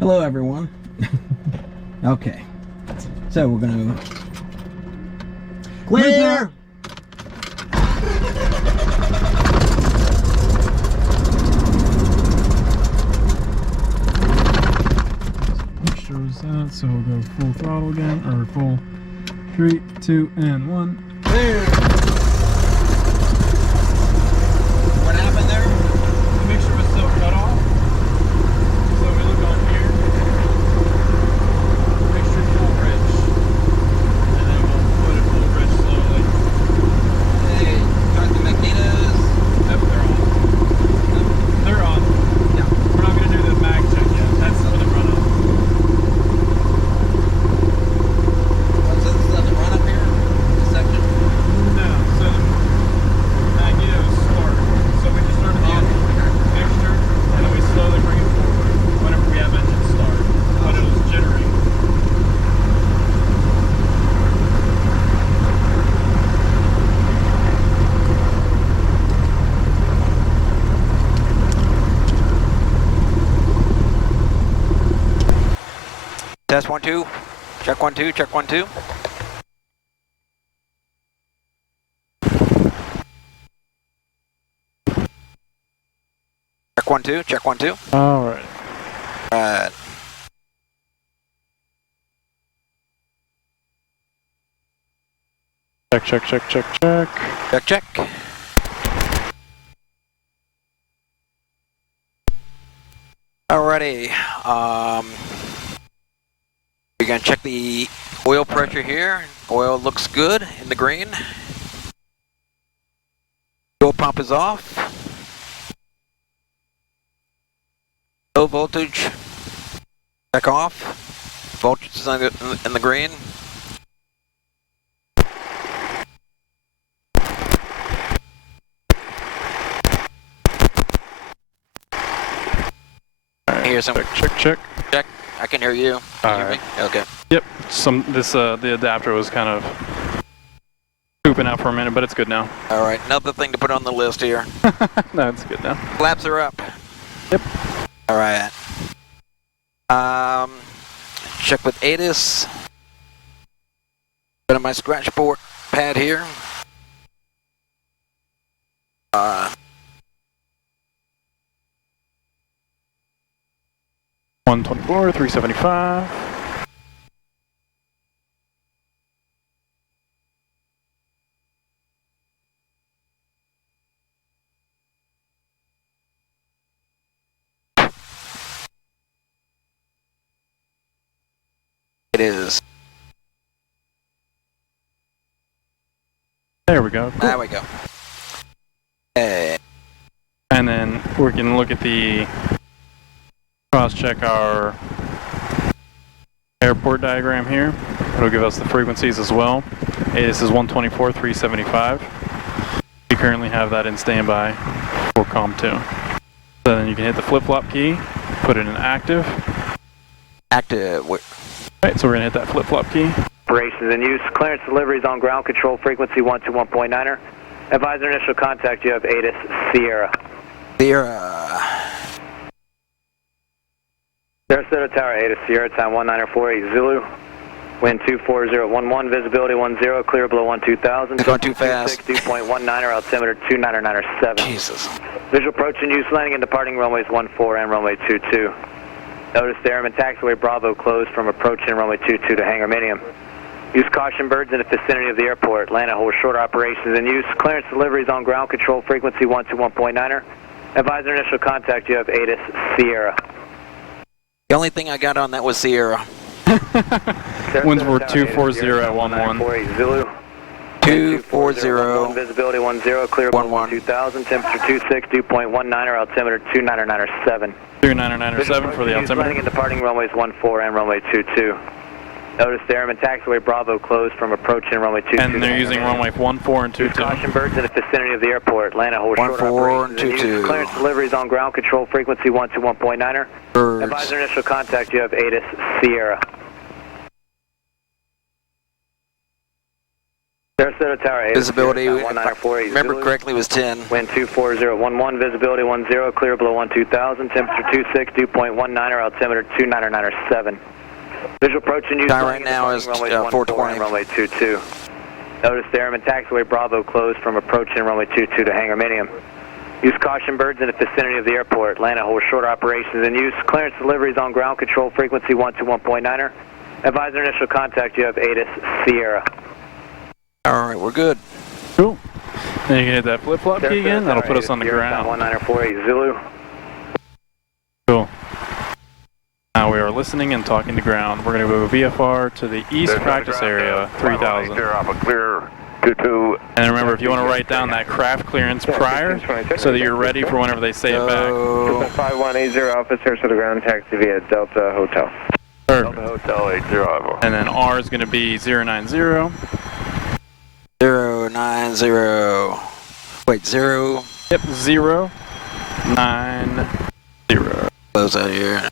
Hello everyone. Okay, so we're gonna clear. Shows that, so we'll go full throttle again, or full 3, 2, and 1. Clear. What happened there? The mixture was still cut off. So we look on here. Mixture full bridge. And then we'll put it full bridge slowly. Hey, got the magnetos. Yep, they're on. They're on. Yeah. We're not going to do the mag check yet. That's for the run up. Doesn't run up here? This section? No, so the magnetos start. So we just start at the end mixture, and then we slowly bring it forward whenever we have engine start. But it was jittery. Test 1 2. Check 1 2. Check 1 2. Check 1 2. Check 1 2. All right. Right. Check, check, check, check, check. Check check. Alrighty. We're gonna check the oil pressure here. Oil looks good in the green. Fuel pump is off. Low voltage. Check off. Voltage is in the green. Here's some Check. check. I can hear you. Can you hear me? Okay. Yep. The adapter was kind of pooping out for a minute, but it's good now. All right. Another thing to put on the list here. No, it's good now. Flaps are up. Yep. All right. Check with ATIS. Go to my scratch port pad here. 124, 375. It is. There we go. Cool. There we go. Hey. And then we can look at the cross-check our airport diagram here. It'll give us the frequencies as well. This is 124, 375. We currently have that in standby for COM2. So then you can hit the flip-flop key, put it in active. Active. Right, so we're gonna hit that flip-flop key. Operations in use. Clearance deliveries on ground control frequency 121.9er. Advisor initial contact, you have ATIS Sierra. Sierra. Sarasota Tower, ATIS Sierra, time 19448 Zulu. Wind 24011, visibility 10, clear below 12,000. It's going too fast. 2.19er, altimeter 29997. Jesus. Visual approach in use, landing and departing runways 14 and runway 22. Notice the airman taxiway Bravo closed from approach in runway 22 to hangar medium. Use caution birds in the vicinity of the airport. Land and hold short operations in use. Clearance deliveries on ground control frequency 121.9er. Advisor initial contact, you have ATIS Sierra. The only thing I got on that was Sierra. Winds were 240 at 11. Zulu. 240. Visibility 10, clear below 2000. Temperature 26, 2.19er, altimeter 29997. 29997 for the altimeter. Landing and departing runways 14 and runway 22. Notice the Airman Taxiway Bravo closed from approaching runway 22. And they're using runway 14 and 22. Caution birds in the vicinity of the airport. Atlanta hold short 14 and operations. 22. Clearance deliveries on ground control frequency 121.9er. Birds. Advisor initial contact, you have ATIS Sierra. Sarasota Tower, ATIS Visibility, Sierra, if I 1948 remember Zulu. correctly, was 10. Wind 24011, visibility 10, clear below 12000, temperature 26, dew point 19er, altimeter 299.7. Visual approaching you. Time right now is 420. Runway 22. Notice the Airman Taxiway Bravo closed from approaching runway 22 to hangar Minium. Use caution birds in the vicinity of the airport. Atlanta hold short operations in use. Clearance deliveries on ground control frequency 121.9er. Advisor initial contact, you have ATIS Sierra. All right, we're good. Cool. Then you can hit that flip-flop key again. That'll put us on the ground. 1948 Zulu. Cool. Now we are listening and talking to ground. We're going to go VFR to the east practice area, 3000. Clear 22. And remember, if you want to write down that craft clearance prior, so that you're ready for whenever they say it back. 5180 Alpha, Sarasota ground taxi via Delta Hotel. Perfect. Hotel 80. And then R is going to be 090. 090. Wait, 0. Yep, 090. Close out here.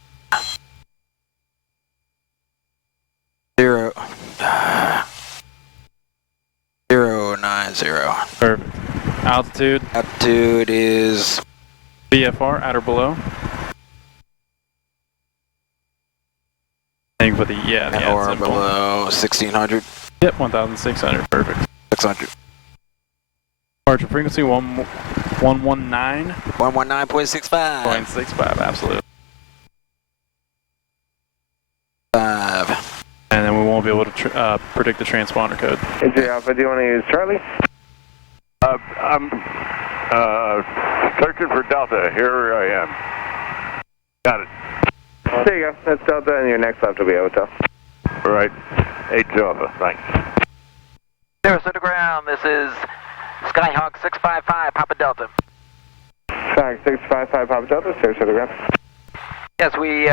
0. 090. Perfect. Altitude, Altitude is VFR, at or below. I think with the, yeah, the or symbol. below 1600. Yep, 1600. Perfect. 600. Departure frequency 119.65. 119.65. Absolutely. 5. And then we won't be able to predict the transponder code. AJ Alpha, do you want to use Charlie? I'm searching for Delta. Here I am. Got it. There you go. That's Delta, and your next left will be Hotel. All right. 8 Delta. Thanks. Sarasota ground, this is Skyhawk 655, Papa Delta. Skyhawk 655, Papa Delta, Sarasota ground. Yes, we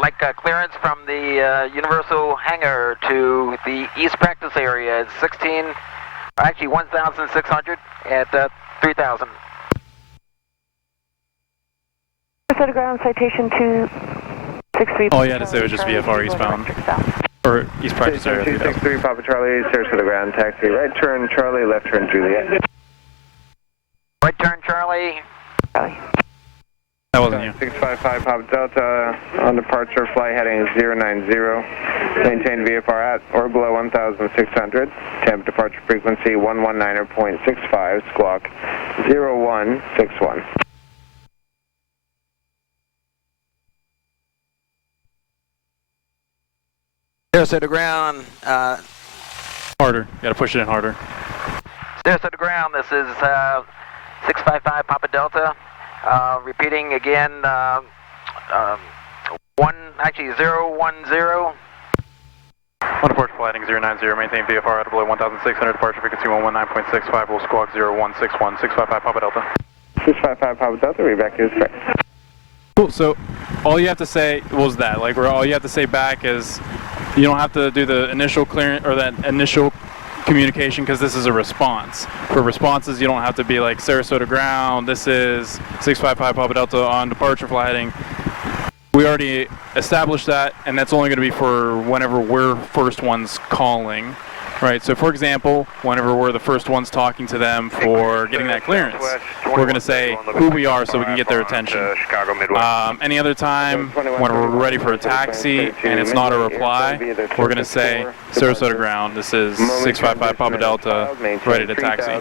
like clearance from the Universal hangar to the east practice area. It's 1,600 at 3,000. Sarasota ground, citation 263. All you had to say was just VFR eastbound. Or east practice area. 263, Papa Charlie, Sarasota ground, taxi right turn Charlie, left turn Juliet. Right turn Charlie. That wasn't you. 655, Papa Delta, on departure, flight heading 090. Maintain VFR at or below 1,600. Temp departure frequency 119.65, squawk 0161. Sarasota ground, Harder. Gotta push it in harder. Sarasota ground, this is 655 Papa Delta. Repeating again, 010. On departure flighting 090, maintain VFR at below 1,600, departure frequency 119.65, will squawk 0161, 655 Papa Delta. 655, Papa Delta, read back to his correct. Cool, so all you have to say was that, like, all you have to say back is, you don't have to do the initial clearance, or that initial communication, because this is a response. For responses, you don't have to be like, Sarasota ground, this is 655 Papa Delta on departure flighting. We already established that, and that's only going to be for whenever we're first ones calling, right? So for example, whenever we're the first ones talking to them for getting that clearance, we're going to say who we are so we can get their attention. Any other time, when we're ready for a taxi and it's not a reply, we're going to say Sarasota ground, this is 655 Papa Delta, ready to taxi.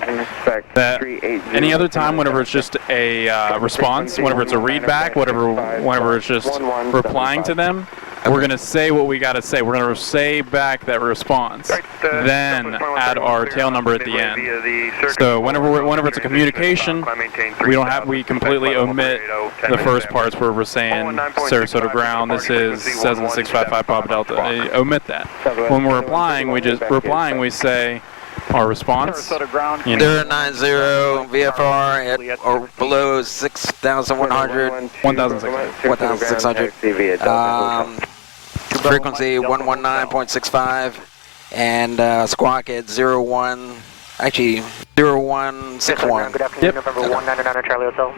Any other time, whenever it's just a response, whenever it's a readback, whenever it's just replying to them, we're going to say what we got to say. We're going to say back that response, then add our tail number at the end. So whenever it's a communication, we completely omit the first parts where we're saying Sarasota ground, this is 7655 Papa Delta. Omit that. When we're replying, we say our response. 090 VFR at or below 6,100. 1,600. 1,600. frequency 119.65, and squawk at 01, actually 0161. Good afternoon, November 199 Charlie Hotel.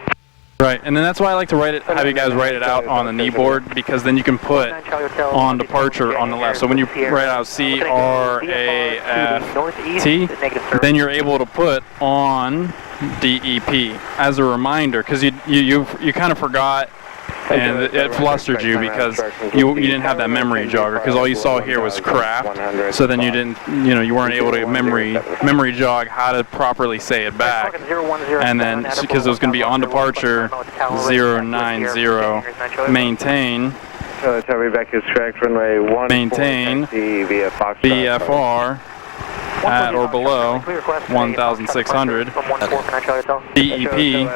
Right, and then that's why I like to have you guys write it out on the knee board, because then you can put on departure on the left. So when you write out CRAFT, then you're able to put on DEP as a reminder, because you kind of forgot, and it flustered you because you didn't have that memory jogger, because all you saw here was craft. So then you didn't, you weren't able to memory jog how to properly say it back. And then because it was going to be on departure 090, maintain maintain VFR at or below 1,600, DEP,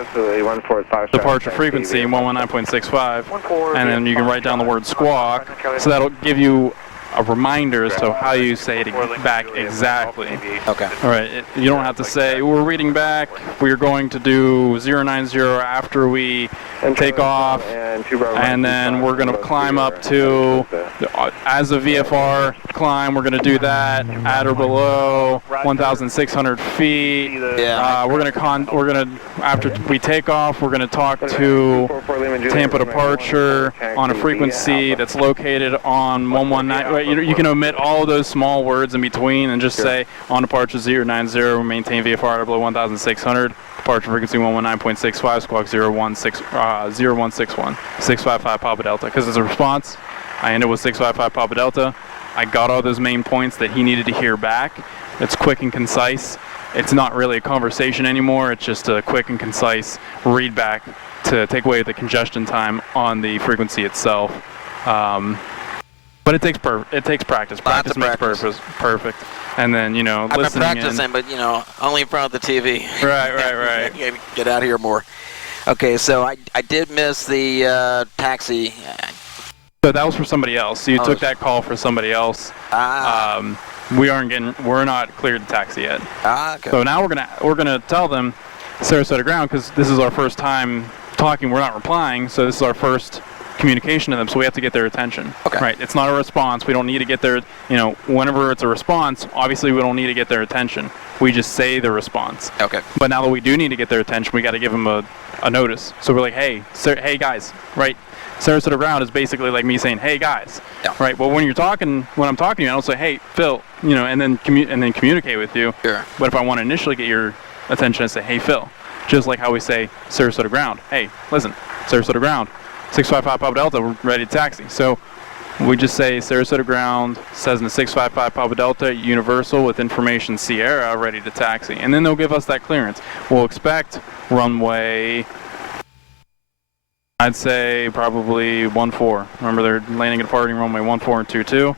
departure frequency 119.65, and then you can write down the word squawk, so that'll give you a reminder as to how you say it back exactly. Okay. All right, you don't have to say, we're reading back, we're going to do 090 after we take off, and then we're going to climb up to, as a VFR climb, we're going to do that at or below 1,600 feet. Yeah. We're going to, after we take off, we're going to talk to Tampa departure on a frequency that's located on 119. You can omit all of those small words in between and just say on departure 090, maintain VFR at or below 1,600, departure frequency 119.65, squawk 0161, 655 Papa Delta. Because as a response, I ended with 655 Papa Delta. I got all those main points that he needed to hear back. It's quick and concise. It's not really a conversation anymore. It's just a quick and concise read back to take away the congestion time on the frequency itself. But it takes practice. Practice makes perfect. And then, I've been practicing, but, only in front of the TV. Right. Get out of here more. Okay, so I did miss the taxi. So that was for somebody else. So you took that call for somebody else. We're not cleared to taxi yet. Okay. So now we're gonna tell them Sarasota ground, because this is our first time talking. We're not replying, so this is our first communication to them, so we have to get their attention. Okay. Right. It's not a response. We don't need to get their, whenever it's a response, obviously we don't need to get their attention. We just say the response. Okay. But now that we do need to get their attention, we got to give them a notice. So we're like, hey guys, right? Sarasota ground is basically like me saying, hey guys, right? But when I'm talking to you, I don't say, hey Phil, and then communicate with you. Sure. But if I want to initially get your attention, I say, hey Phil, just like how we say Sarasota ground. Hey, listen, Sarasota ground, 655 Papa Delta, we're ready to taxi. So we just say Sarasota ground, Cessna 655 Papa Delta, Universal with information Sierra, ready to taxi. And then they'll give us that clearance. We'll expect runway, I'd say probably 14. Remember, they're landing and departing runway 14 and 22.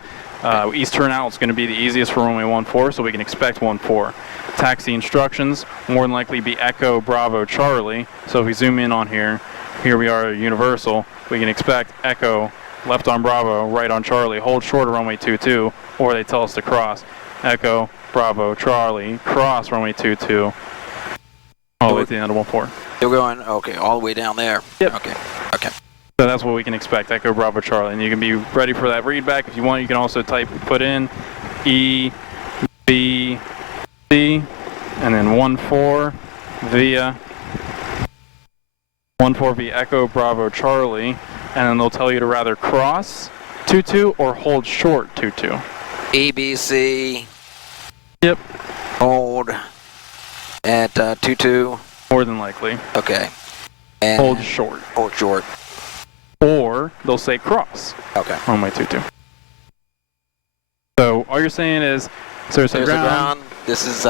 East turnout is going to be the easiest for runway 14, so we can expect 14. Taxi instructions, more than likely be Echo Bravo Charlie. So if we zoom in on here we are at Universal. We can expect Echo, left on Bravo, right on Charlie, hold short of runway 22, or they tell us to cross. Echo Bravo Charlie, cross runway 22, all the way to the end of 14. You're going, okay, all the way down there. Yep. Okay. So that's what we can expect, Echo Bravo Charlie. And you can be ready for that readback. If you want, you can also put in E, B, C, and then 14 via Echo Bravo Charlie. And then they'll tell you to rather cross 22 or hold short 22. EBC. Yep. Hold at 22. More than likely. Okay. And hold short. Hold short. Or they'll say cross. Okay. Runway 22. So all you're saying is Sarasota ground. This is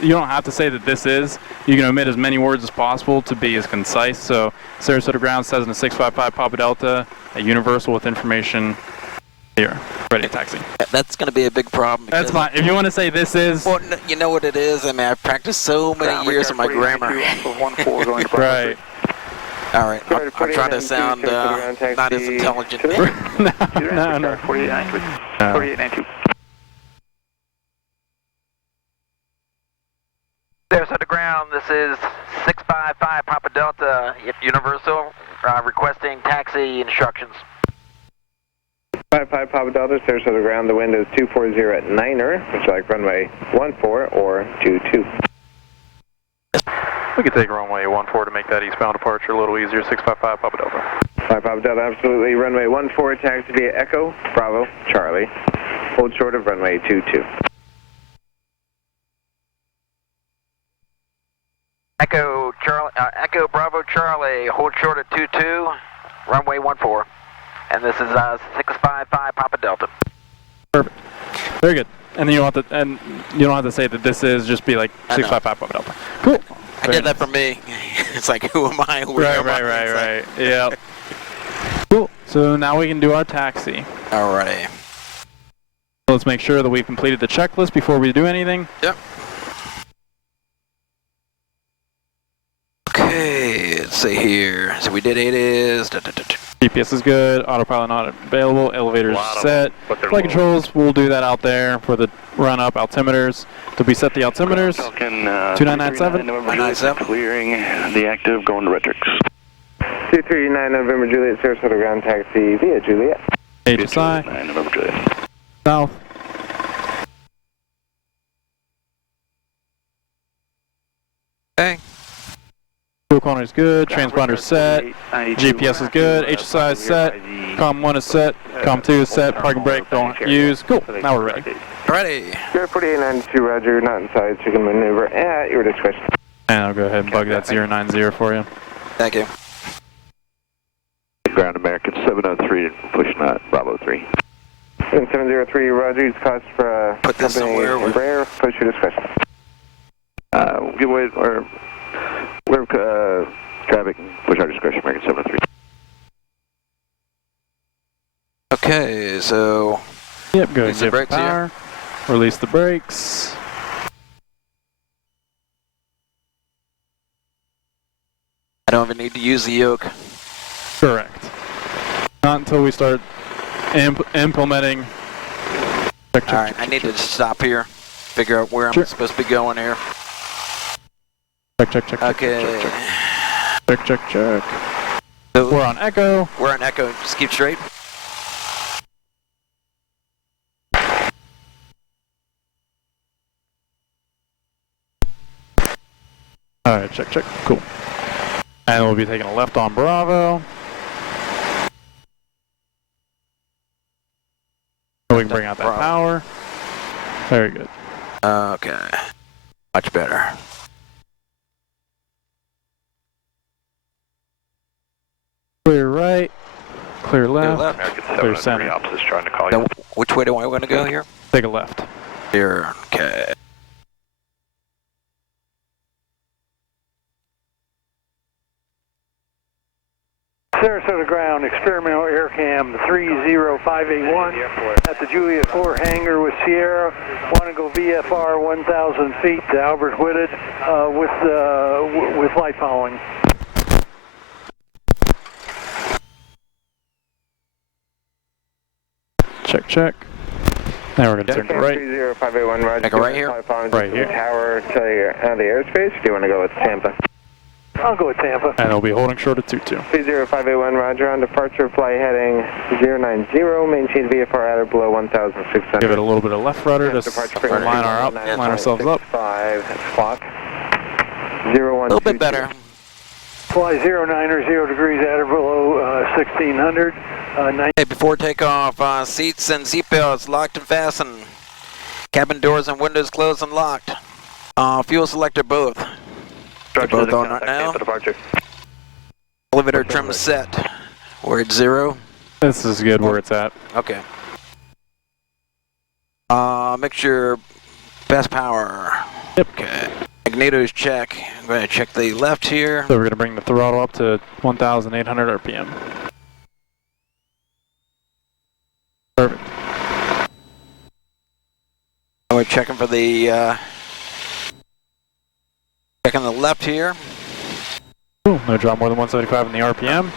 you don't have to say that this is. You can omit as many words as possible to be as concise. So Sarasota ground says in a 655 Papa Delta, a Universal with information here, ready to taxi. That's going to be a big problem. That's fine. If you want to say this is. Well, you know what it is? I mean, I've practiced so many years of my grammar. Right. All right. I'm trying to sound not as intelligent. No. 4892. Sarasota ground, this is 655 Papa Delta, Universal, requesting taxi instructions. 655 Papa Delta, stairs to the ground. The wind is 240 at Niner. Would you like runway 14 or 22? We could take runway 14 to make that eastbound departure a little easier. 655 Papa Delta. 5 Papa Delta, absolutely. Runway 14, taxi via Echo, Bravo, Charlie. Hold short of runway 22. Echo Bravo Charlie, hold short at 22, runway 14. And this is 655 Papa Delta. Perfect. Very good. And then you don't have to say that this is, just be like 655 Papa Delta. Cool. I did that for me. It's like, who am I? Right. Yeah. Cool. So now we can do our taxi. Alrighty. Let's make sure that we've completed the checklist before we do anything. Yep. Okay, let's see here. So we did ADIS. GPS is good. Autopilot not available. Elevators set. Flight controls, we'll do that out there for the run-up. Altimeters. Did we set the altimeters? 2997. 997. Clearing the active, going to Retrix. 239 November Juliet, Sarasota ground taxi via Juliet. HSI. 9 November Juliet. South. Okay. Fuel corner is good. Transponder set. GPS is good. HSI is set. COM 1 is set. COM 2 is set. Parking brake don't use. Cool. Now we're ready. Ready. Sierra 4892, Roger. Not inside, so you can maneuver at your discretion. And I'll go ahead and bug that 090 for you. Thank you. Ground American 703, push not, Bravo 3. 703, Roger. Use cost for Put this company somewhere. Embraer. Push your discretion. Give away, or wherever traffic, push our discretion, American 703. Okay, so. Yep, go Release the ahead and give brakes power. Release the brakes. I don't even need to use the yoke. Correct. Not until we start implementing. Alright, I need to stop here. Figure out where I'm supposed to be going here. Check. Okay. Check. So We're on Echo. we're on Echo. Just keep straight. Alright, check. Cool. And we'll be taking a left on Bravo. So we can bring out that power. Very good. Okay. Much better. Clear right. Clear left. American Clear 703, center. ops is trying to call Now, you. which way do I want to go here? Take a left. Here. Okay. Sarasota ground, experimental air cam 30581 at the Juliet 4 hangar with Sierra. Want to go VFR 1,000 feet to Albert Whitted with light following. Check. Now we're going to turn to right. 30581, Roger. Take a right here? Right here. Tower till you're out of the airspace. Do you want to go with Tampa? I'll go with Tampa. And we'll be holding short at 22. 30581, Roger. On departure, fly heading 090. Maintain VFR at or below 1,600. Give it a little bit of left rudder to line ourselves up. 5 clock. 01. A little bit better. Fly 09 0 degrees at or below 1,600. Hey, before takeoff, seats and seatbelts locked and fastened. Cabin doors and windows closed and locked. Fuel selector both. They're both on right now. Elevator trim set. We're at 0. This is good where it's at. Okay. Mixture, best power. Yep. Okay. Magnetos check. I'm going to check the left here. So we're going to bring the throttle up to 1,800 RPM. Perfect. And we're checking for the, checking the left here. Cool. No drop more than 175 in the RPM.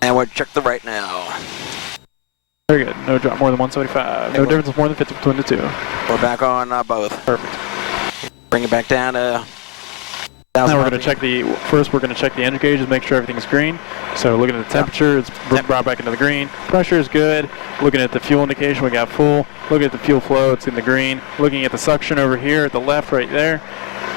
And we'll check the right now. Very good. No drop more than 175. No difference more than 50 between the two. We're back on both. Perfect. Bring it back down to Now we're going to check the, first we're going to check the engine gauges, make sure everything's green. So looking at the temperature, it's brought back into the green. Pressure is good. Looking at the fuel indication, we got full. Looking at the fuel flow, it's in the green. Looking at the suction over here at the left right there,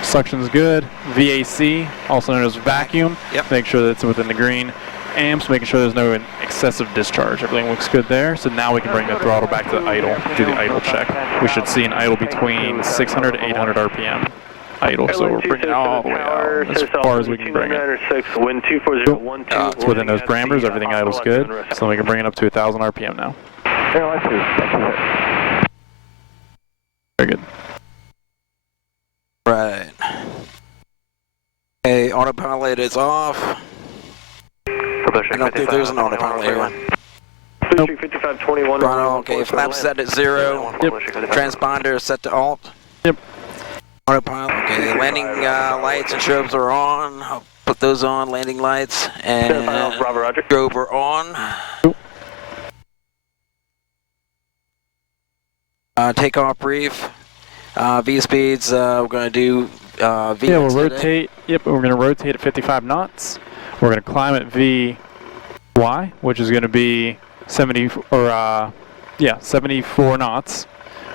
suction's good. VAC, also known as vacuum, make sure that it's within the green. Amps, making sure there's no excessive discharge. Everything looks good there. So now we can bring the throttle back to the idle, do the idle check. We should see an idle between 600 to 800 RPM. Idle, so we're bringing it all the way out as far as we can bring it. It's within those parameters, everything idle's good, so we can bring it up to 1,000 RPM now. Very good. Right. Okay, autopilot is off. I don't think there's an autopilot here. Nope. Throttle, okay, flaps set at 0. Yep. Transponder set to alt. Yep. Autopilot, okay, landing lights and strobes are on. I'll put those on, landing lights, and strobe are on. Takeoff brief. V speeds, we're going to do V. Yeah, we'll rotate. Yep, we're going to rotate at 55 knots. We're going to climb at VY, which is going to be 74 knots.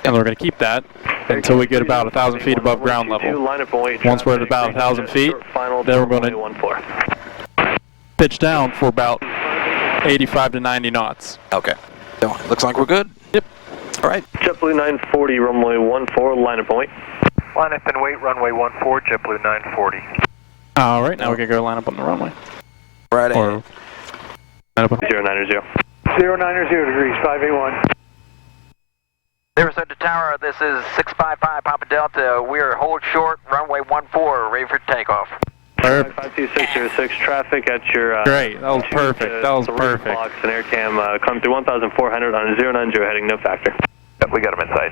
And we're going to keep that until we get about 1,000 feet above ground level. Once we're at about 1,000 feet, then we're going to pitch down for about 85 to 90 knots. Okay. So it looks like we're good. Yep. All right. JetBlue 940, runway 14, line up and wait. Line up and wait, runway 14, JetBlue 940. All right, now we can go line up on the runway. Right ahead. Or line up on 090. 090 degrees, 581. 0 to tower, this is 655 Papa Delta. We are hold short, runway 14, ready for takeoff. Perfect. 52606, traffic at your... Great, that was perfect, that was perfect. Blocks and air cam, come through 1,400 on a 090 heading, no factor. Yep, we got him inside,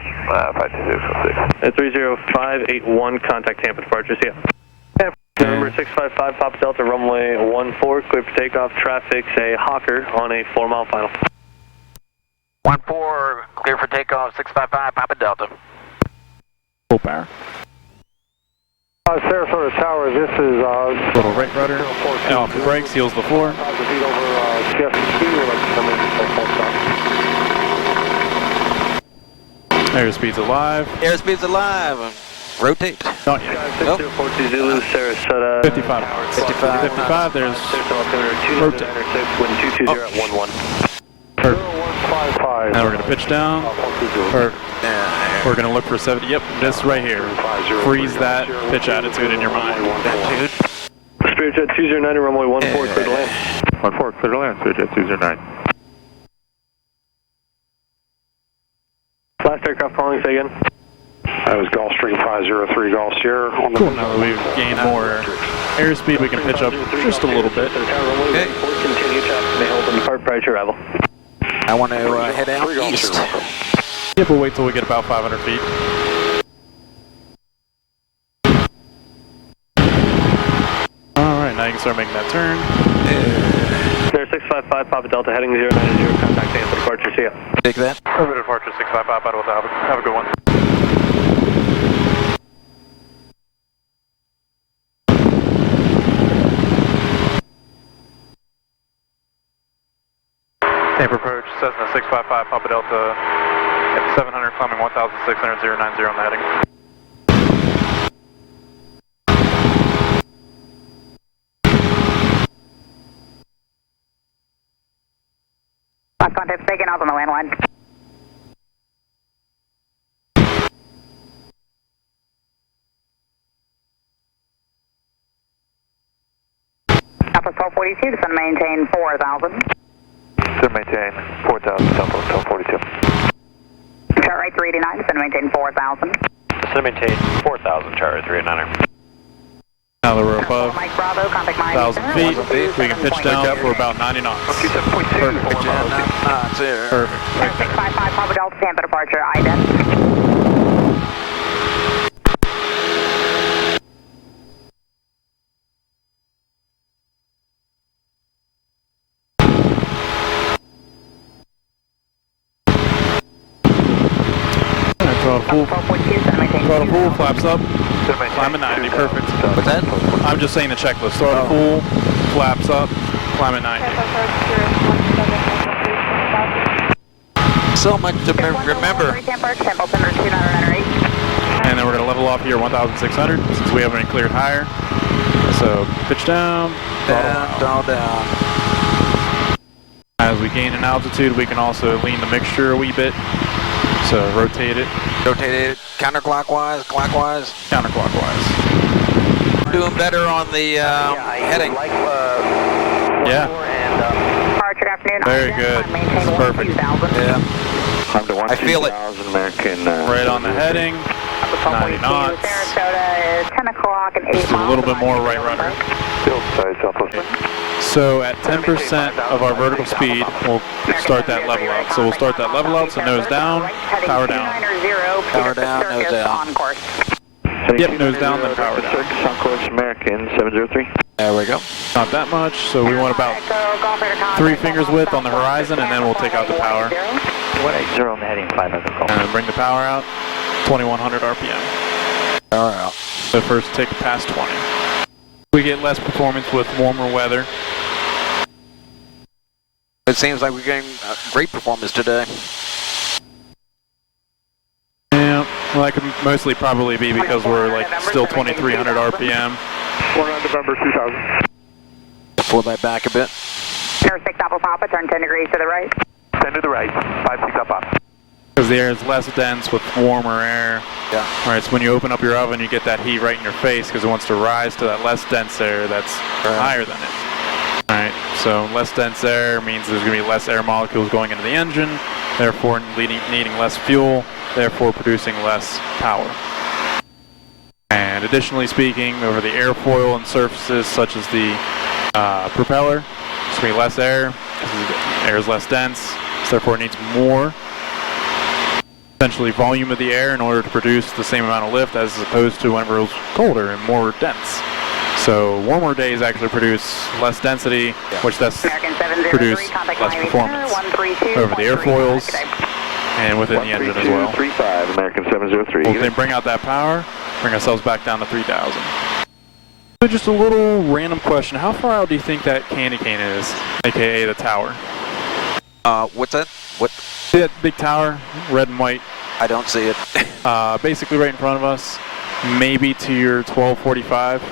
52606. 30581, contact Tampa departure, see ya. Number 655 Papa Delta, runway 14, clear for takeoff, traffic, say Hawker on a 4-mile final. 14, clear for takeoff, 655 Papa Delta. Full power. Sarasota Tower, this is... Little right rudder, and off the brakes, heels the floor. Airspeed's alive. Airspeed's alive. Rotate. Not yet. Nope. 40 Zulu, Sarasota. 55 hours. 55, there's rotate. Wind 220 at 11. Perfect. Now we're going to pitch down. We're going to look for 70. Yep, this right here. Freeze that pitch attitude in your mind. Spirit Jet 209, runway 14, clear to land. 14, clear to land, Spirit Jet 209. Last aircraft calling, say again. That was Gulfstream 503 Gulf Sierra. On the Cool, now that we've gained more airspeed, we can pitch up just a little bit. Okay. Continue traffic may hold and depart prior to arrival. I want to head out east. Yep, we'll wait till we get about 500 feet. Alright, now you can start making that turn. There 655 Papa Delta heading 090, contact Tampa departure, see ya. Take that. Over to departure 655 Papa Delta, have a good one. Tampa approach, Cessna 655 Papa Delta at 700, climbing 1,600, 090 on the heading. Last contact taken off on the landline. Alpha 1242, descend maintain 4,000. Descend maintain 4,000, Delta 42. Chart right 389, descend maintain 4,000. Descend maintain 4,000, chart right 389er. Now that we're above Mike Bravo, contact mine. 1,000 feet, we can pitch down for about 90 knots. Perfect. Perfect. Right 655 Papa Delta, Tampa departure, ident. Throttle full, flaps up, climb at 90, perfect. What's that? I'm just saying the checklist. Throttle full, flaps up, climb at 90. So much to remember. And then we're going to level off here 1,600 since we haven't cleared higher. So pitch down, down. As we gain in altitude, we can also lean the mixture a wee bit. So rotate it. Rotate it counterclockwise, clockwise. Counterclockwise. Doing better on the heading. Yeah. Very good. This is perfect. Yeah. I feel it. American. Right on the heading. 90 knots. Sarasota is 10 o'clock and 8 Just a little bit more right rudder. So at 10% of our vertical speed, we'll start that level out. So we'll start that level out, so nose down, power down. Power down, nose down. Yep, nose down, then power down. On course, American 703. There we go. Not that much, so we want about 3 fingers width on the horizon, and then we'll take out the power. 180 on the heading, 500 call. And then bring the power out, 2,100 RPM. Power out. So first take past 20. We get less performance with warmer weather. It seems like we're getting great performance today. Yeah, well that could mostly probably be because we're like still 2,300 RPM. 1 on November 2000. Pull that back a bit. Air 6 Alpha Papa, turn 10 degrees to the right. 10 to the right, 5-6 up up. Because the air is less dense with warmer air. Yeah. Alright, so when you open up your oven, you get that heat right in your face because it wants to rise to that less dense air that's higher than it. Alright, so less dense air means there's going to be less air molecules going into the engine, therefore needing less fuel, therefore producing less power. And additionally speaking, over the airfoil and surfaces such as the propeller, there's going to be less air, because air is less dense, so therefore it needs more essentially volume of the air in order to produce the same amount of lift as opposed to whenever it was colder and more dense. So warmer days actually produce less density, which thus produce less performance over the airfoils and within the engine as well. 35, American 703. We'll then bring out that power, bring ourselves back down to 3,000. So just a little random question, how far out do you think that candy cane is, aka the tower? What's that? What? See that big tower, red and white? I don't see it. Basically right in front of us, maybe to your 1245.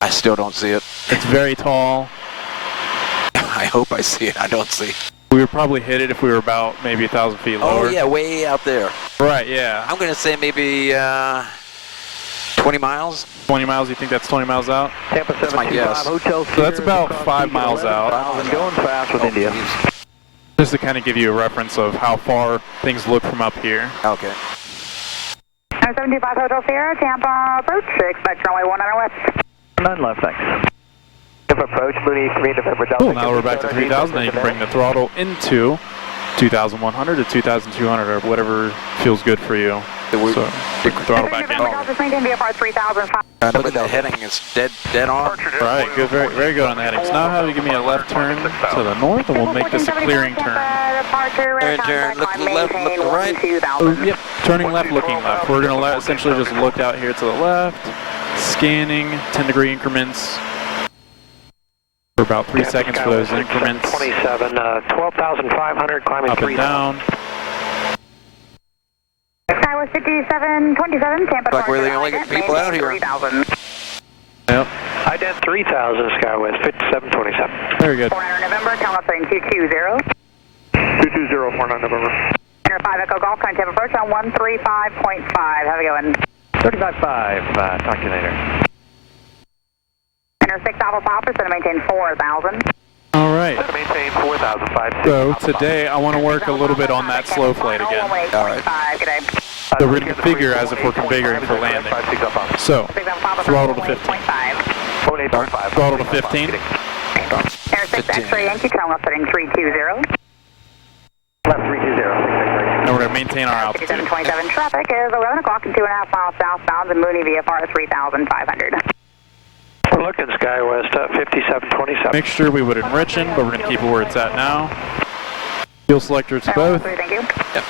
I still don't see it. It's very tall. I hope I see it. I don't see it. We would probably hit it if we were about maybe 1,000 feet lower. Oh yeah, way out there. Right, yeah. I'm gonna say maybe 20 miles. 20 miles, you think that's 20 miles out? Tampa 725, Hotel So that's about 5 miles out. And going fast with India. Just to kind of give you a reference of how far things look from up here. Okay. 725 Hotel Sierra, Tampa approach, expect runway 19 west. 9 left, thanks. Approach, Mooney 3 November Delta. Cool, now we're back to 3,000, then you can bring the throttle into 2,100 to 2,200 or whatever feels good for you. So, take the throttle back in. Look at that heading, it's dead on. Right, good, very good on the heading. So now have you give me a left turn to the north and we'll make this a clearing turn. Clearing turn, look to the left, look to the right. Oh, yep, turning left, looking left. We're going to essentially just look out here to the left, scanning 10-degree increments. For about 3 seconds for those increments. 27, 12,500, climbing up and down. Skywest 5727, Tampa. Like we're the only people out here. Yep. I did 3,000 Skywest, 5727. Very good. 49 November, Tampa saying 220. 220, 49 November. Enter 5 Echo Golf, current Tampa approach on 135.5. How's it going? 35.5, talk to you later. Enter 6 Alpha Papa, so to maintain 4,000. All right. Maintain 4,005. So today I want to work a little bit on that slow flight again. All right. So we're going to configure as if we're configuring for landing. So throttle to 15. Throttle to 15. Air 6 X-ray Yankee, turn left heading 320. Left 320. And we're going to maintain our altitude. 5727 traffic is 11 o'clock and 2.5 miles southbound and Mooney VFR 3,500. We're looking Skywest 5727. Make sure we would enrich in, but we're going to keep it where it's at now. Fuel selector to both. Thank you. Yep.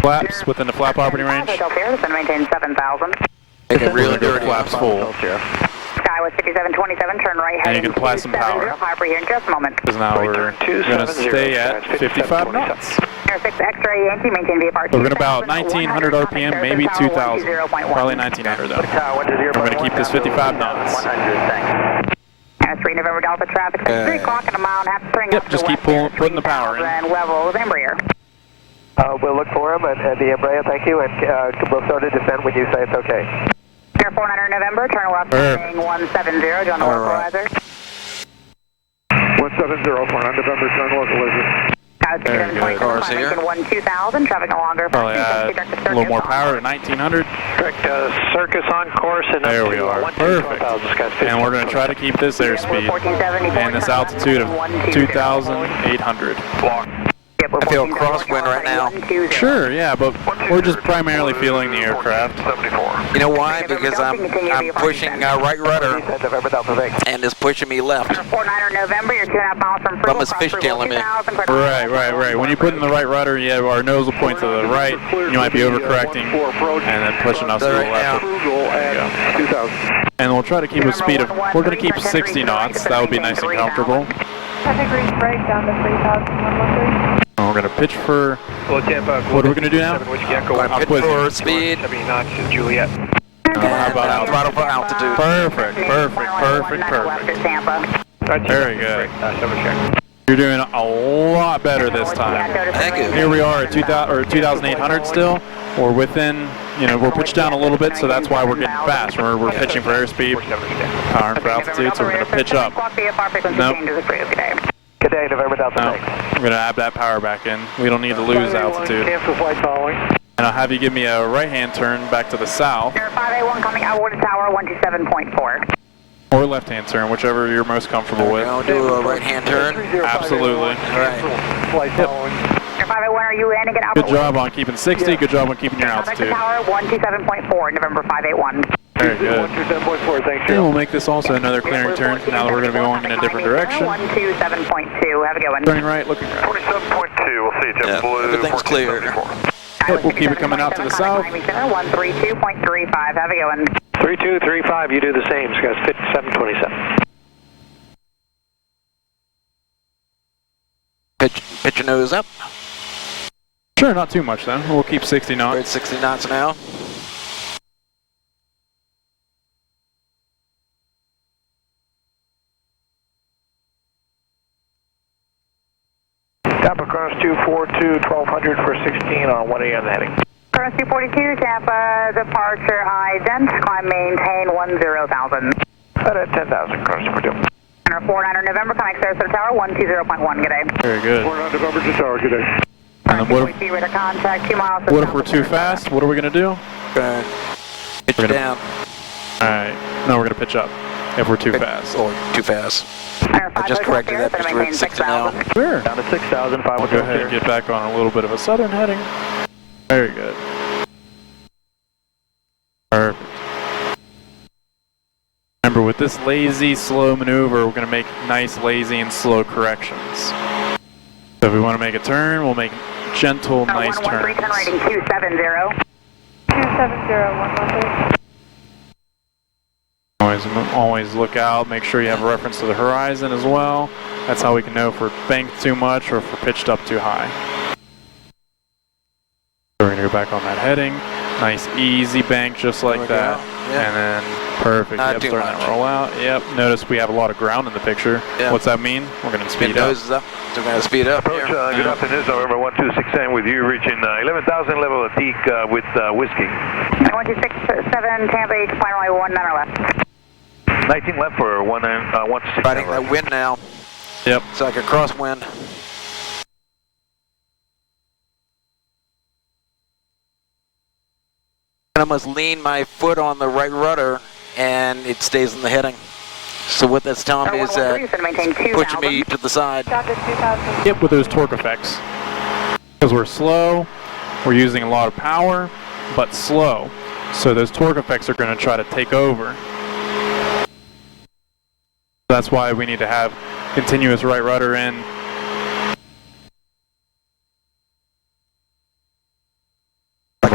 Flaps within the flap operating range. Hotel Sierra, this is maintain 7,000. Make it really dirty. Flaps full. Skywest 5727, turn right And you heading can apply some power. Hyper here in just a moment. Because now we're going to stay at 55 knots. Air 6 X-ray Yankee, maintain VFR. We're going to about 1900 RPM, maybe 2000. Probably 1900 though. We're going to keep this 55 knots. Air 3 November Delta traffic, 3 o'clock and a mile and a half. Yep, just keep putting the power in. And level with Embraer. We'll look for him at the Embraer, thank you, and we'll start to descend when you say it's okay. Air 49 November, turn left heading 170, do you want to localizer? 170, 49 November, turn localizer. Very good. Cars here. 2000, traffic no longer. Probably add a little more power to 1900. Correct, Circus on course and there we are. Perfect. And we're going to try to keep this airspeed and this altitude of 2,800. I feel crosswind right now. Sure, yeah, but we're just primarily feeling the aircraft. You know why? Because I'm pushing right rudder and it's pushing me left. 49 November, you're 2.5 miles from Frugal. Almost fishtailing me. Right. When you put in the right rudder, yeah, our nose will point to the right. You might be overcorrecting and then pushing us to the left. There you go. And we'll try to keep a speed of, we're going to keep 60 knots. That would be nice and comfortable. Category break down to 3,113. And we're going to pitch for, what are we going to do now? Pitch for speed. Juliet. How about throttle for altitude? Perfect. Very good. You're doing a lot better this time. Thank you. Here we are at 2,800 still. We're within, we're pitched down a little bit, so that's why we're getting fast. We're pitching for airspeed, power and for altitude, so we're going to pitch up. Nope. Good day, November Delta. No, we're going to add that power back in. We don't need to lose altitude. Cancel flight following. And I'll have you give me a right-hand turn back to the south. 581 coming out of Tower 127.4. Or left-hand turn, whichever you're most comfortable with. I'll do a right-hand turn. Absolutely. Flight following. 581, are you landing at Good job on keeping 60. Good job on keeping your altitude. Tower 127.4, November 581. Very good. 127.4, thanks. And we'll make this also another clearing turn now that we're going to be going in a different direction. 127.2, have a good one. Turning right, looking right. 27.2, we'll see you, Jeff Blue. Everything's clear. Yep, we'll keep it coming out to the south. 132.35, have a good one. 3235, you do the same, so guys, 5727. Pitch your nose up. Sure, not too much then. We'll keep 60 knots. We're at 60 knots now. Tampa Cross 242, 1200 for 16 on 1 a.m. heading. Cross 242, Tampa, departure ident, climb maintain 10,000. At 10,000, Cross 242. 49 November, connect Sarasota Tower 120.1, good day. Very good. 49 November to Tower, good day. And then what if we're too fast? What are we going to do? Pitch down. Alright. No, we're going to pitch up if we're too fast. Or too fast. I just corrected that because we're at 60 now. Sure. Down to 6,000, We'll go ahead and get back on a little bit of a southern heading. Very good. Perfect. Remember, with this lazy, slow maneuver, we're going to make nice, lazy, and slow corrections. So if we want to make a turn, we'll make gentle, nice turns. 113, rating 270. 270, 113. Always look out, make sure you have a reference to the horizon as well. That's how we can know if we're banked too much or if we're pitched up too high. So we're going to go back on that heading. Nice, easy bank just like that. Yep. And then perfect. Yep, starting to roll out. Yep. Notice we have a lot of ground in the picture. Yep. What's that mean? We're going to speed up. So we're going to speed up. Approach, good afternoon, November 12610 with you reaching 11,000 level at peak with whiskey. 126.7 Tampa, climb runway 19 left. 19 left for 126. Fighting that wind now. Yep. It's like a crosswind. I must lean my foot on the right rudder and it stays in the heading. So what that's telling me is that it's pushing me to the side. Yep, with those torque effects. Because we're slow, we're using a lot of power, but slow. So those torque effects are going to try to take over. That's why we need to have continuous right rudder in.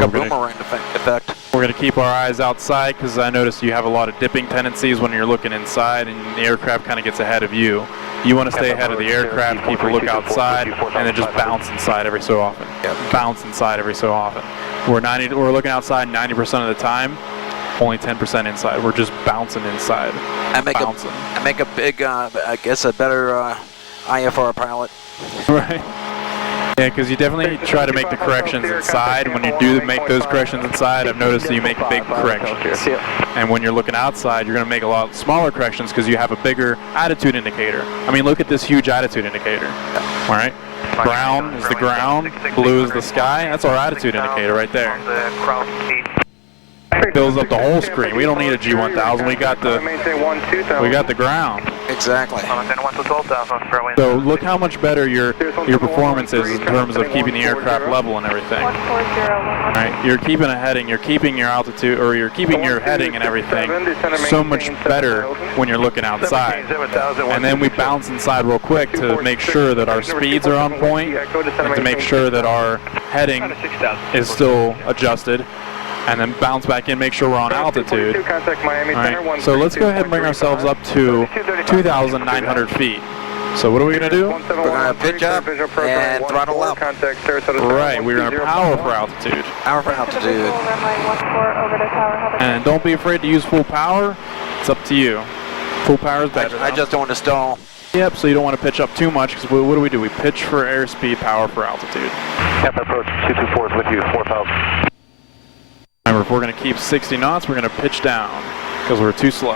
boomerang effect. We're going to keep our eyes outside because I noticed you have a lot of dipping tendencies when you're looking inside, and the aircraft kind of gets ahead of you. You want to stay ahead of the aircraft, people look outside, and then just bounce inside every so often. Bounce inside every so often. We're looking outside 90% of the time, only 10% inside. We're just bouncing inside. I make a big, I guess a better IFR pilot. Right. Yeah, because you definitely try to make the corrections inside. When you do make those corrections inside, I've noticed that you make big corrections. And when you're looking outside, you're going to make a lot smaller corrections because you have a bigger attitude indicator. I mean, look at this huge attitude indicator. All right? Brown is the ground, blue is the sky. That's our attitude indicator right there. Fills up the whole screen. We don't need a G1000. We got the ground. Exactly. So look how much better your performance is in terms of keeping the aircraft level and everything. All right, you're keeping a heading, you're keeping your altitude, or you're keeping your heading and everything so much better when you're looking outside. And then we bounce inside real quick to make sure that our speeds are on point and to make sure that our heading is still adjusted. And then bounce back in, make sure we're on altitude. All right, so let's go ahead and bring ourselves up to 2,900 feet. So what are we going to do? We're going to pitch up and throttle up. Right, we're going to power for altitude. Power for altitude. And don't be afraid to use full power. It's up to you. Full power is better. I just don't want to stall. Yep, so you don't want to pitch up too much, because what do? We pitch for airspeed, power for altitude. Captain approach 224 is with you, 4,000. Remember, if we're going to keep 60 knots, we're going to pitch down because we're too slow.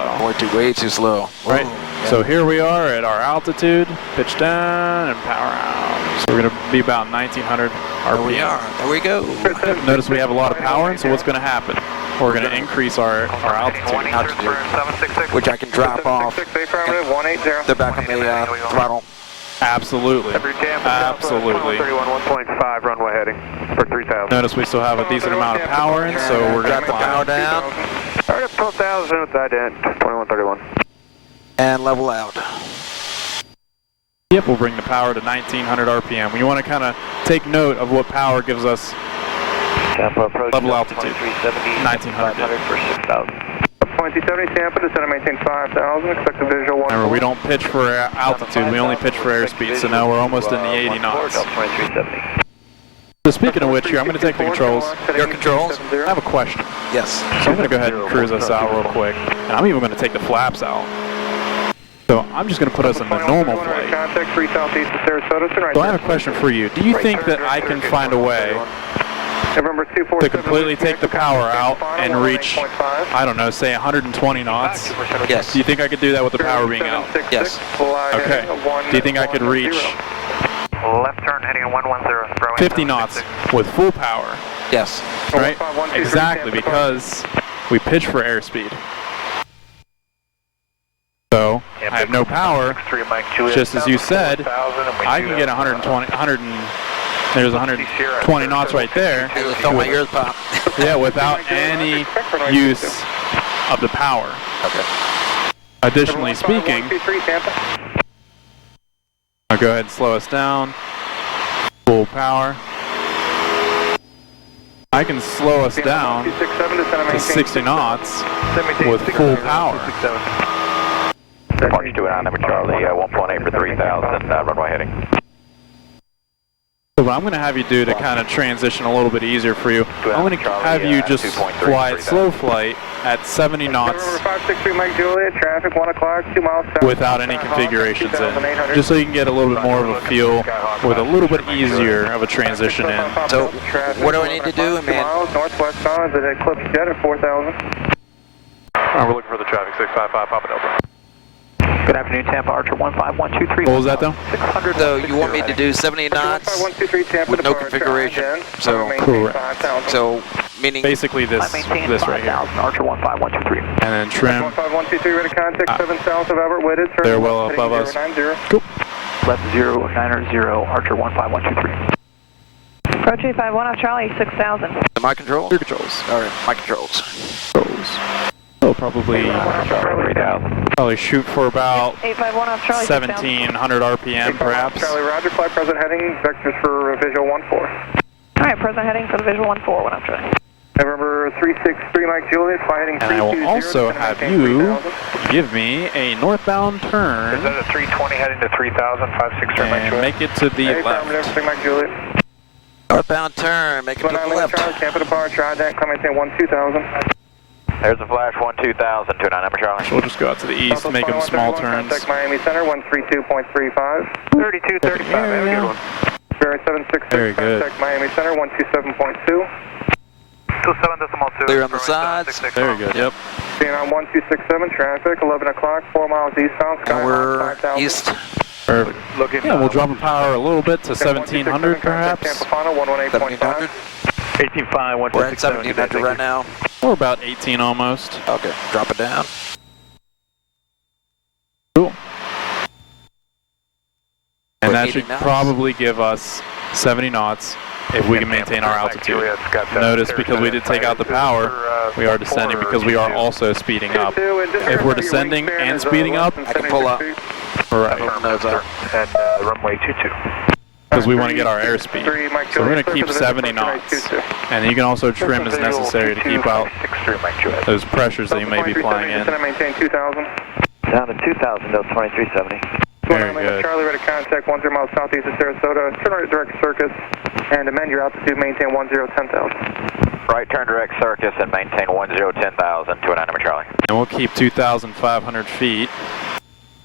Way too slow. Right. So here we are at our altitude, pitch down and power out. So we're going to be about 1900 RPM. There we are. There we go. Notice we have a lot of power in, so what's going to happen? We're going to increase our altitude. Which I can drop off the back of the throttle. Absolutely. Absolutely. 1.5 runway heading for 3,000. Notice we still have a decent amount of power in, so we're going to the power down. Alright, 12,000 with that in, 2131. And level out. Yep, we'll bring the power to 1900 RPM. You want to kind of take note of what power gives us level altitude. 1900 for 6,000. 270 Tampa, descend and maintain 5,000, expect a visual 1. Remember, we don't pitch for altitude, we only pitch for airspeed, so now we're almost in the 80 knots. So speaking of which, here, I'm going to take the controls. Your controls? I have a question. Yes. So I'm going to go ahead and cruise us out real quick, and I'm even going to take the flaps out. So I'm just going to put us in the normal flight. So I have a question for you. Do you think that I can find a way to completely take the power out and reach, I don't know, say 120 knots? Yes. Do you think I could do that with the power being out? Yes. Okay. Do you think I could reach left turn heading 110, 50 knots with full power? Yes. Right? Exactly, because we pitch for airspeed. So I have no power. Just as you said, I can get 120 knots right there. I felt my ears pop. Yeah, without any use of the power. Okay. Additionally speaking, I'll go ahead and slow us down. Full power. I can slow us down to 60 knots with full power. March 2 number Charlie, 1.8 for 3,000, runway heading. So what I'm going to have you do to kind of transition a little bit easier for you, I'm going to have you just fly slow flight at 70 knots without any configurations in, just so you can get a little bit more of a feel with a little bit easier of a transition in. So what do I need to do, man? Northwestbound is an Eclipse jet at 4,000. We're looking for the traffic, 655 Papa Delta. Good afternoon, Tampa, Archer 15123. What was that though? 600. So you want me to do 70 knots with no configuration? So correct. So meaning basically this right here. Archer 15123. And then trim. 15123 ready contact 7 south of Albert Whitted. They're well above us. Cool. Left 090 Archer 15123. Approach 851 off Charlie 6000. My controls? Your controls. All right, my controls. So probably shoot for about 851 off Charlie 1700 RPM perhaps. Charlie Roger, flight present heading, vectors for visual 14. All right, present heading for the visual 14, 1 off Charlie. November 363 Mike Juliet, fly heading 320. And I will also have you give me a northbound turn. Is that a 320 heading to 3000, 563 Mike Juliet? And make it to the left. Mike Juliet. Northbound turn, make it to the left. Tampa departure, IDAC, come maintain 12000. There's a flash 12000, 29 number Charlie. So we'll just go out to the east, making small turns. Contact Miami Center, 132.35. 3235, have a good one. Barry 766, very good. Contact Miami Center, 127.2. 27.2. Clear on the sides. Very good, yep. Being on 1267, traffic, 11 o'clock, 4 miles eastbound. And we're east. Perfect. Yeah, we'll drop the power a little bit to 1700 perhaps. 1700? 18.5, We're at 1700 right now. Or about 18 almost. Okay, drop it down. Cool. And We're that 80 should knots. probably give us 70 knots if we can maintain our altitude. Notice because we did take out the power, we are descending because we are also speeding up. If we're descending and speeding up, I can pull up. right, And runway 22. because we want to get our airspeed. So we're going to keep 70 knots. And you can also trim as necessary to keep out those pressures that you may be flying in. Maintain 2000. Down to 2000, Delta 2370. Very good. Charlie, ready to contact 10 miles southeast of Sarasota. Turn right direct circus and amend your altitude, maintain 1010,000. Right turn direct circus and maintain 1010,000, 29 number Charlie. And we'll keep 2,500 feet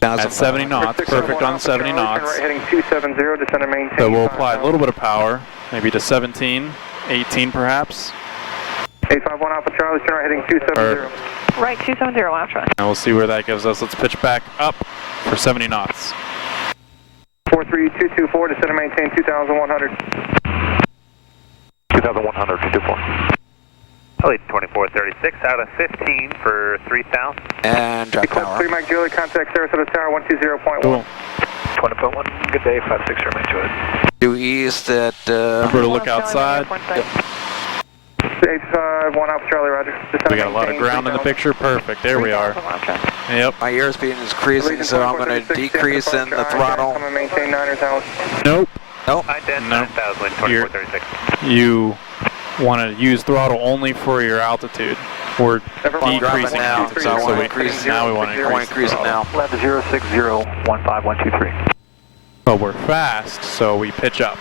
at 70 knots, perfect on 70 knots. Right heading 270, descend and maintain. So we'll apply a little bit of power, maybe to 17, 18 perhaps. 851 Alpha Charlie, turn right heading 270. Right, 270, Alpha. And we'll see where that gives us. Let's pitch back up for 70 knots. 43224, descend and maintain 2100. 2100, 224. Elite 2436 out of 15 for 3000. And drop power. 3 Mike Julie, contact Sarasota Tower 120.1. Cool. 20.1, good day, 560 remain to it. Due east at... Remember to look outside. 851 Alpha Charlie, roger. We got a lot of ground in the picture. Perfect. There we are. Yep. My airspeed is increasing, so I'm going to decrease in the throttle. I'm going to maintain 9,000. Nope. Nope. Nope. 2436. You want to use throttle only for your altitude. We're decreasing now, altitude, so I want to increase now. We want to increase it now. Left 060, 15123. But we're fast, so we pitch up.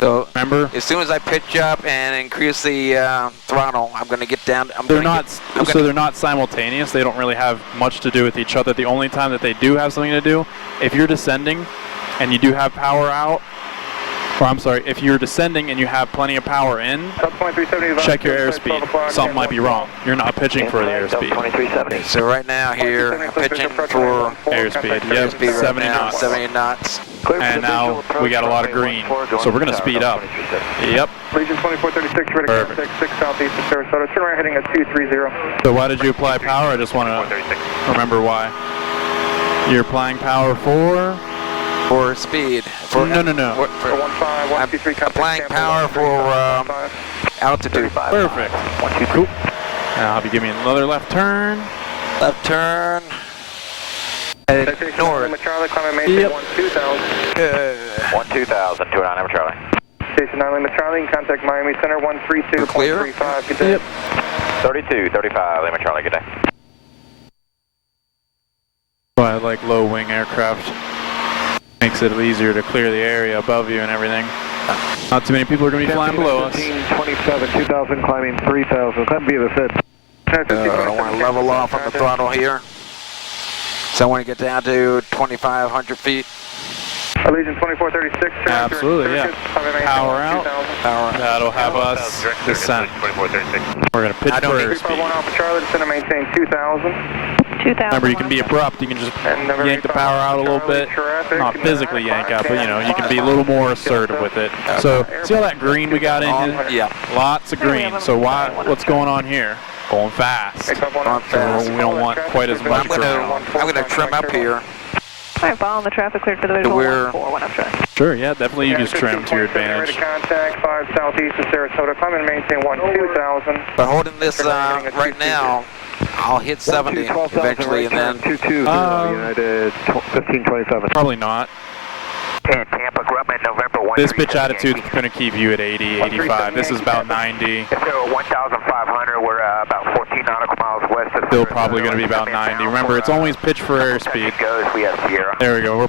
So remember, as soon as I pitch up and increase the throttle, I'm going to get down. they're not simultaneous. They don't really have much to do with each other. The only time that they do have something to do, if you're descending and you do have power out, or I'm sorry, if you're descending and you have plenty of power in, check your airspeed. Something might be wrong. You're not pitching for the airspeed. So right now here, I'm pitching for airspeed. Yep, 70 knots. 70 knots. And now we got a lot of green, so we're going to speed up. Yep. Region 2436, ready to contact 6 southeast of Sarasota. Turn right heading at 230. So why did you apply power? I just want to remember why. You're applying power for? For speed. No. I'm applying power for altitude. Perfect. Cool. Now I'll have you give me another left turn. Left turn. Headed north. Yep. 12000, 29 number Charlie. Station 9 Lima Charlie, contact Miami Center 132.35. Good day. Yep. 3235, Lima Charlie, good day. Well, I like low wing aircraft. Makes it easier to clear the area above you and everything. Not too many people are going to be flying below us. 1527, 2000 climbing 3000. Come be the fit. I want to level off on the throttle here. So I want to get down to 2,500 feet. Allegiant 2436. Absolutely, yeah. Power out. That'll have us descend. We're going to pitch for airspeed. Charlie, descend and maintain 2000. Remember, you can be abrupt. You can just yank the power out a little bit. Not physically yank out, but you can be a little more assertive with it. So, see all that green we got in here? Yeah. Lots of green. So what's going on here? Going fast. So we don't want quite as much green. I'm going to trim up here. Alright, following the traffic cleared for the visual 141 up track. Sure, yeah, definitely use trim to your advantage. Contact 5 southeast of Sarasota. Climb and maintain 2000. But holding this right now, I'll hit 70 eventually, and then... United 1527. Probably not. And Tampa Grumman, November This pitch attitude's going to keep you at 80, 85. This is about 90. So 1,500, we're about 14 nautical miles west of... Still probably going to be about 90. Remember, it's always pitch for airspeed. We have Sierra. There we go. We're